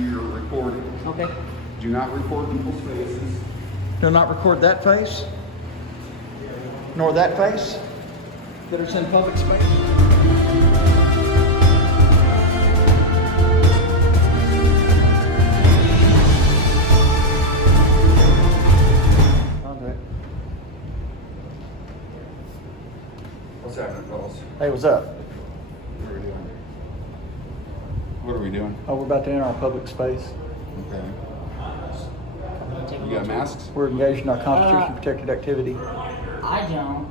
your recording. Okay. Do not record people's faces. Do not record that face, nor that face that is in public space. What's happening, fellas? Hey, what's up? What are we doing? What are we doing? Oh, we're about to enter our public space. Okay. You got masks? We're engaged in our Constitution protected activity. I don't.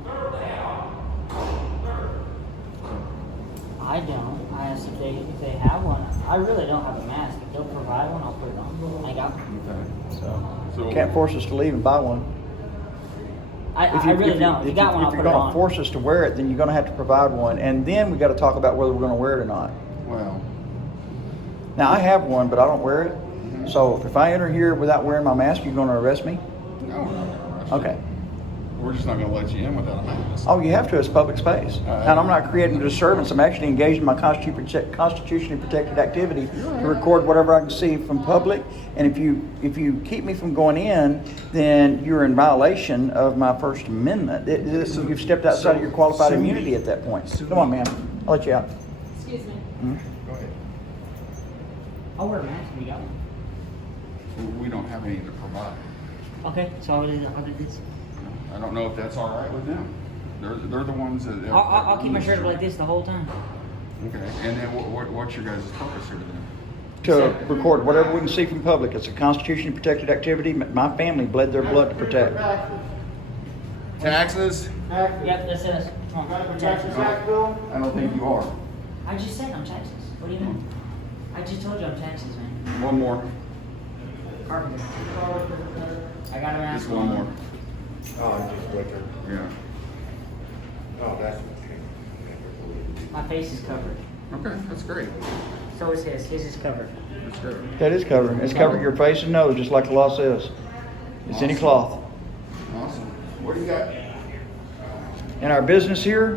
I asked if they have one. I really don't have a mask. If they'll provide one, I'll put it on. I got one. Okay. So can't force us to leave and buy one. I really don't. If you got one, I'll if put you're it going on. to force us to wear it, then you're going to have to provide one, and then we got to talk about whether we're going to wear it or not. Well. Now I have one, but I don't wear it. So if I enter here without wearing my mask, you're going to arrest me? No, we're not gonna rush you. Okay. We're just not going to let you in without a mask. Oh, you have to. It's public space. And I'm not creating a disturbance. I'm actually engaged in my constitutionally protected activity to record whatever I can see from public. And if you keep me from going in, then you're in violation of my First Amendment. You've stepped outside of your qualified immunity at that point. Come on, ma'am. I'll let you out. Excuse me. Go ahead. I'll wear a mask when you got one. We don't have any to provide. Okay, so I'll do this. I don't know if that's all right with them. They're the ones that. I'll keep my shirt like this the whole time. Okay, and then what's your guys' purpose here then? To record whatever we can see from public. It's a constitutionally protected activity. My family bled their blood to protect. Taxes? Yep, that's it. Come on, taxes. I don't think you are. I just said I'm Texas. What do you mean? I just told you I'm Texas, man. One more. Carpenter. I got a mask Just one more. Oh, just liquor. Yeah. Oh, that's My face is covered. Okay, that's great. So is his. His is covered. That's great. That is covering. It's covering your face and nose, just like the law says. It's any cloth. Awesome. What do you got? And our business here,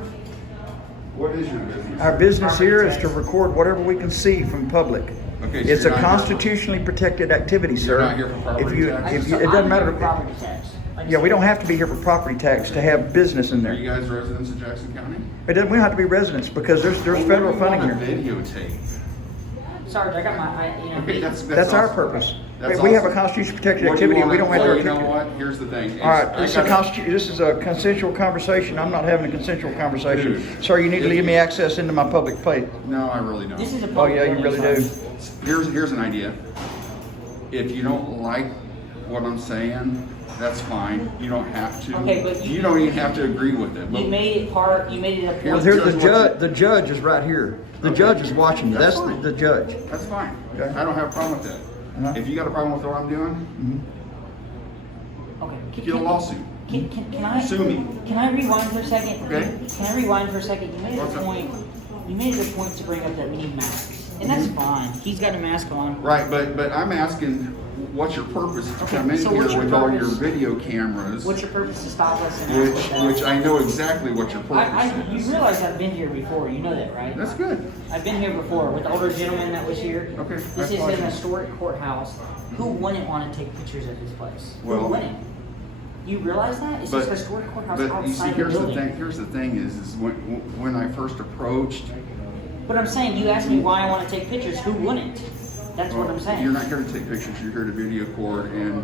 What is your business? our business here is to record whatever we can see from public. Okay, so It's you're a not here constitutionally protected activity, sir. You're not here for property tax? It doesn't matter. Property tax. Yeah, we don't have to be here for property tax to have business in Are there. you guys residents of Jackson County? We don't have to be residents because there's federal funding here. Videotape. Sarge, I got my, Okay, That's our awesome. purpose. That's We have a awesome. constitution protected What do you activity and we want- don't have to well, you know articulate. what? Here's the thing. All right, I this gotta- is a consensual conversation. I'm not having a consensual conversation. Dude. Sir, you need to give me access into my public place. No, I really don't. This is a Oh, public yeah, you building, really do. Sarge. Here's an idea. If you don't like what I'm saying, that's fine. You don't have to. Okay, but you don't even have to agree with it. But You made it part. You made it a Here's- Well, point. here's Judge, the judge is right here. The Okay. judge is watching you. That's That's fine. the judge. that's fine. Okay. I don't have a problem with that. Uh-huh. If you got a problem with what I'm doing, Okay. get a lawsuit. Can I Sue me. Can I rewind for a second? Okay. Can I rewind for a second? You made it What's a up? point. You made it a point to bring up that we need masks, and that's fine. He's got a mask on. Right, but I'm asking, what's your purpose to come in so here what's your with all your purpose? video cameras? What's your purpose to stop us? And ask us that? Which I know exactly what your purpose You is. realize I've been here before. You know that, right? That's good. I've been here before with the older gentleman that was here. Okay, This that's is fine. an historic courthouse. Who wouldn't want to take pictures of this place? Well- Who wouldn't? You realize that? It's just a historic courthouse outside you see, the here's the building. thing. Here's the thing is when I first approached. But I'm saying, you asked me why I want to take pictures. Who wouldn't? That's what I'm saying. You're not here to take pictures. You're here to video record and And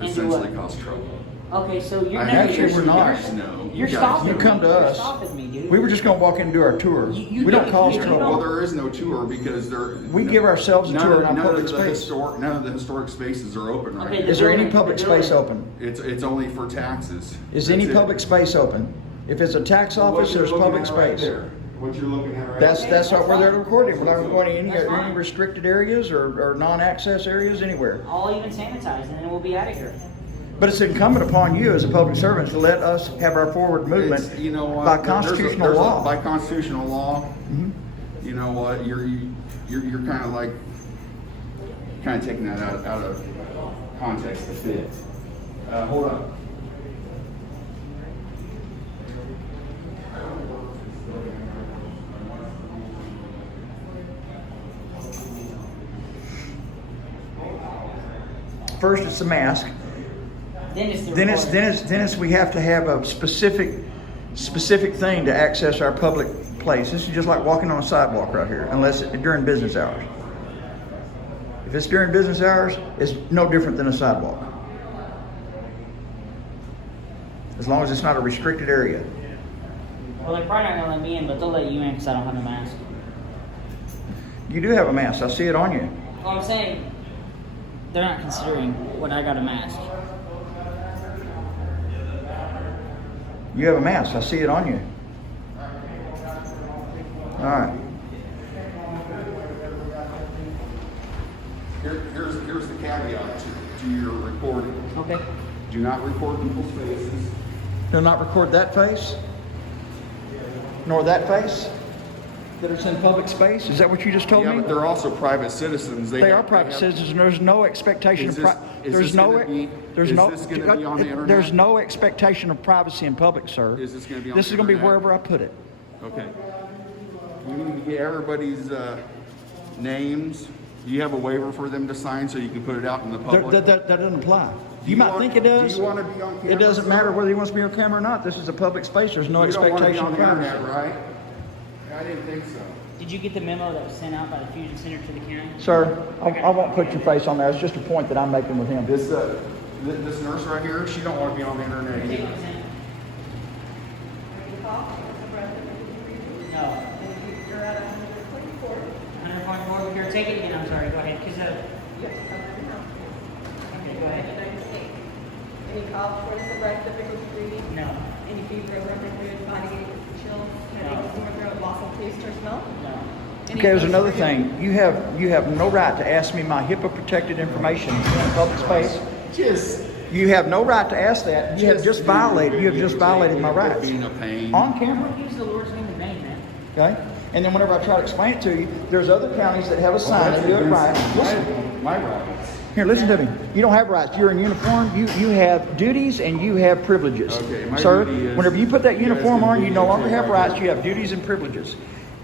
do essentially what? cause trouble. Okay, so you're I never. actually we're not. No, You're you guys stopping. You come to me. You're us. stopping me, dude. We were just going to walk in and do our tour. You We don't don't- cause you trouble. Well, there is no tour because We give ourselves a none tour of- in our none public of the space. None of the historic spaces are open right Okay, now. Is there any building- public the space building- open? It's only for taxes. Is That's any it. public space open? If it's a tax office, What you're there's looking public at right space. there. What you're looking at right That's there. what we're there recording. We're not going to any That's fine. restricted areas or non-access areas anywhere. I'll even sanitize, and then we'll be out of here. But it's incumbent upon you as a public servant to let us have our forward movement It's- you know what? by There's a- constitutional there's a- law. By constitutional law, Mhm. you know what? You're kind of like taking that out of context to fit. Hold on. first it's the mask. Then it's the Then it's recording. we have to have a specific thing to access our public place. This is just like walking on a sidewalk right here, unless it's during business hours. If it's during business hours, it's no different than a sidewalk. As long as it's not a restricted area. Well, they're probably not gonna let me in, but they'll let you in because I don't have a mask. You do have a mask. I see it on you. Well, I'm saying they're not considering when I got a mask. You have a mask. I see it on you. All right. Here's the caveat to your recording. Okay. Do not record people's faces. Do not record that face, nor that face, that it's in public space. Is that what you just told Yeah, me? but they're also private citizens. They are private citizens, and there's no expectation Is of this- is there's this no gonna be- there's is no this gonna be on the internet? there's no expectation of privacy in public, sir. Is this gonna be on This the is going to be internet? wherever I put it. Okay. We need to get everybody's names. Do you have a waiver for them to sign so you can put it out in the public? That doesn't apply. Do You might think it does. Do you want to be on camera? It doesn't matter whether he wants to be on camera or not. This is a public space. There's no You don't want to be expectation on of the privacy. internet, right? I didn't think so. Did you get the memo that was sent out by the Fusion Center to the county? Sir, I won't put your face on there. It's just a point that I'm making with him. This nurse right here, she don't want to be on the internet either. No. You're at 124. 100.4, we take it again, I'm sorry, go ahead, because Yes, okay, go ahead. Any cough, shortness of breath, difficulty breathing? No, Any fever, running fluid, body aches, chills, headache, sore throat, loss of taste or smell? no. Any Okay, there's of those another for you? thing. You have no right to ask me my HIPAA-protected information in a public space. You have no right to ask that. You have just violated my rights. Being a pain. On camera, Use the Lord's name in vain, man. okay? And then whenever I try to explain it to you, there's other counties that have a sign that do it right. Listen, My rights. here, listen to me. You don't have rights. You're in uniform. You have duties and you have privileges. Okay, my Sir, duty is- whenever you put that you guys uniform can on, do you no longer anything have right rights. now. You have duties and privileges.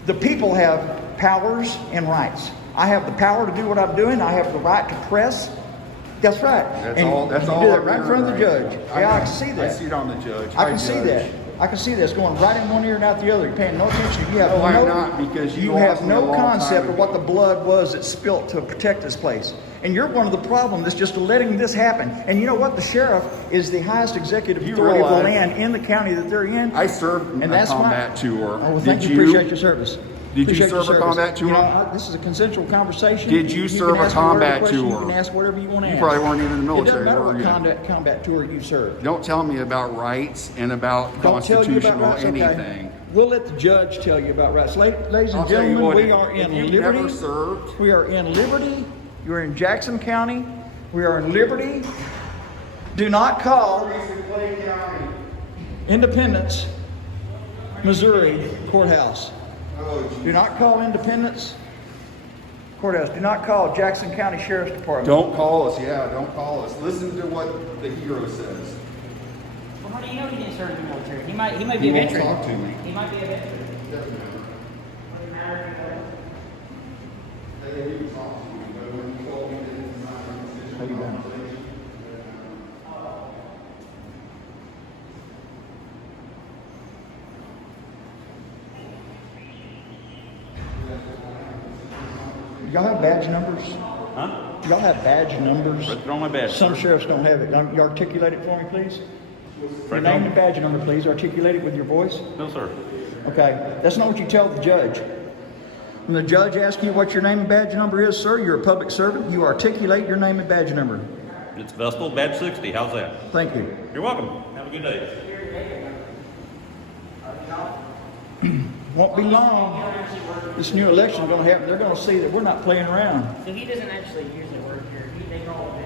The people have powers and rights. I have the power to do what I'm doing. I have the right to press. That's right. That's And all. That's you all. do that I'm right in front of the hearing judge. right Yeah, now. I can see that. I see it on the judge. I Hi, can see Judge. that. I can see this going right in one ear and out the other. You're paying no attention. You have No, I'm not, because you have lost me a no long concept time of what the blood was that spilt to protect this place. And you're one of the problems that's just letting this happen. And you know what? The sheriff is the highest executive You authority of the realize- land in the county that they're in. I served And a that's why- combat tour. Oh, well, Did thank you. you? Appreciate your service. Did you Appreciate your serve a service. combat tour? You know, this is a consensual conversation. Did you can serve a ask me whatever combat question, tour? You can ask whatever you want to You ask. probably weren't even in the It military, doesn't matter were what you? combat tour you served. Don't tell me about rights and about Don't tell you about constitutional rights, okay. anything. We'll let the judge tell you about rights. Ladies I'll and tell you gentlemen, what, we are if in you've Liberty. never served, We are in Liberty. You're in Jackson County. We are in Liberty. Do not call Independence, Missouri Courthouse. Do not call Independence Courthouse. Do not call Jackson County Sheriff's Department. don't call us. Yeah, don't call us. Listen to what the hero says. Well, how do you know he didn't serve in the military? He might be He a won't veteran. talk to me. He might be a veteran. Doesn't matter. Doesn't matter if he was. Hey, he was talking to me, but when he told me that it's not my decision, How you doing? Y'all have badge numbers? Huh? Y'all have badge numbers? Right there on my badge. Some sir. sheriffs don't have it. You articulate it for me, please? Your Right name now? and badge number, please. Articulate it with your voice. No, sir. Okay, that's not what you tell the judge. When the judge asks you what your name and badge number is, sir, you're a public servant. You articulate your name and badge number. It's Vestal, badge 60. How's that? Thank you. You're welcome. Have a good day. Won't be long. This new election is going to happen. They're going to see that we're not playing around. So he doesn't actually usually work here. They call it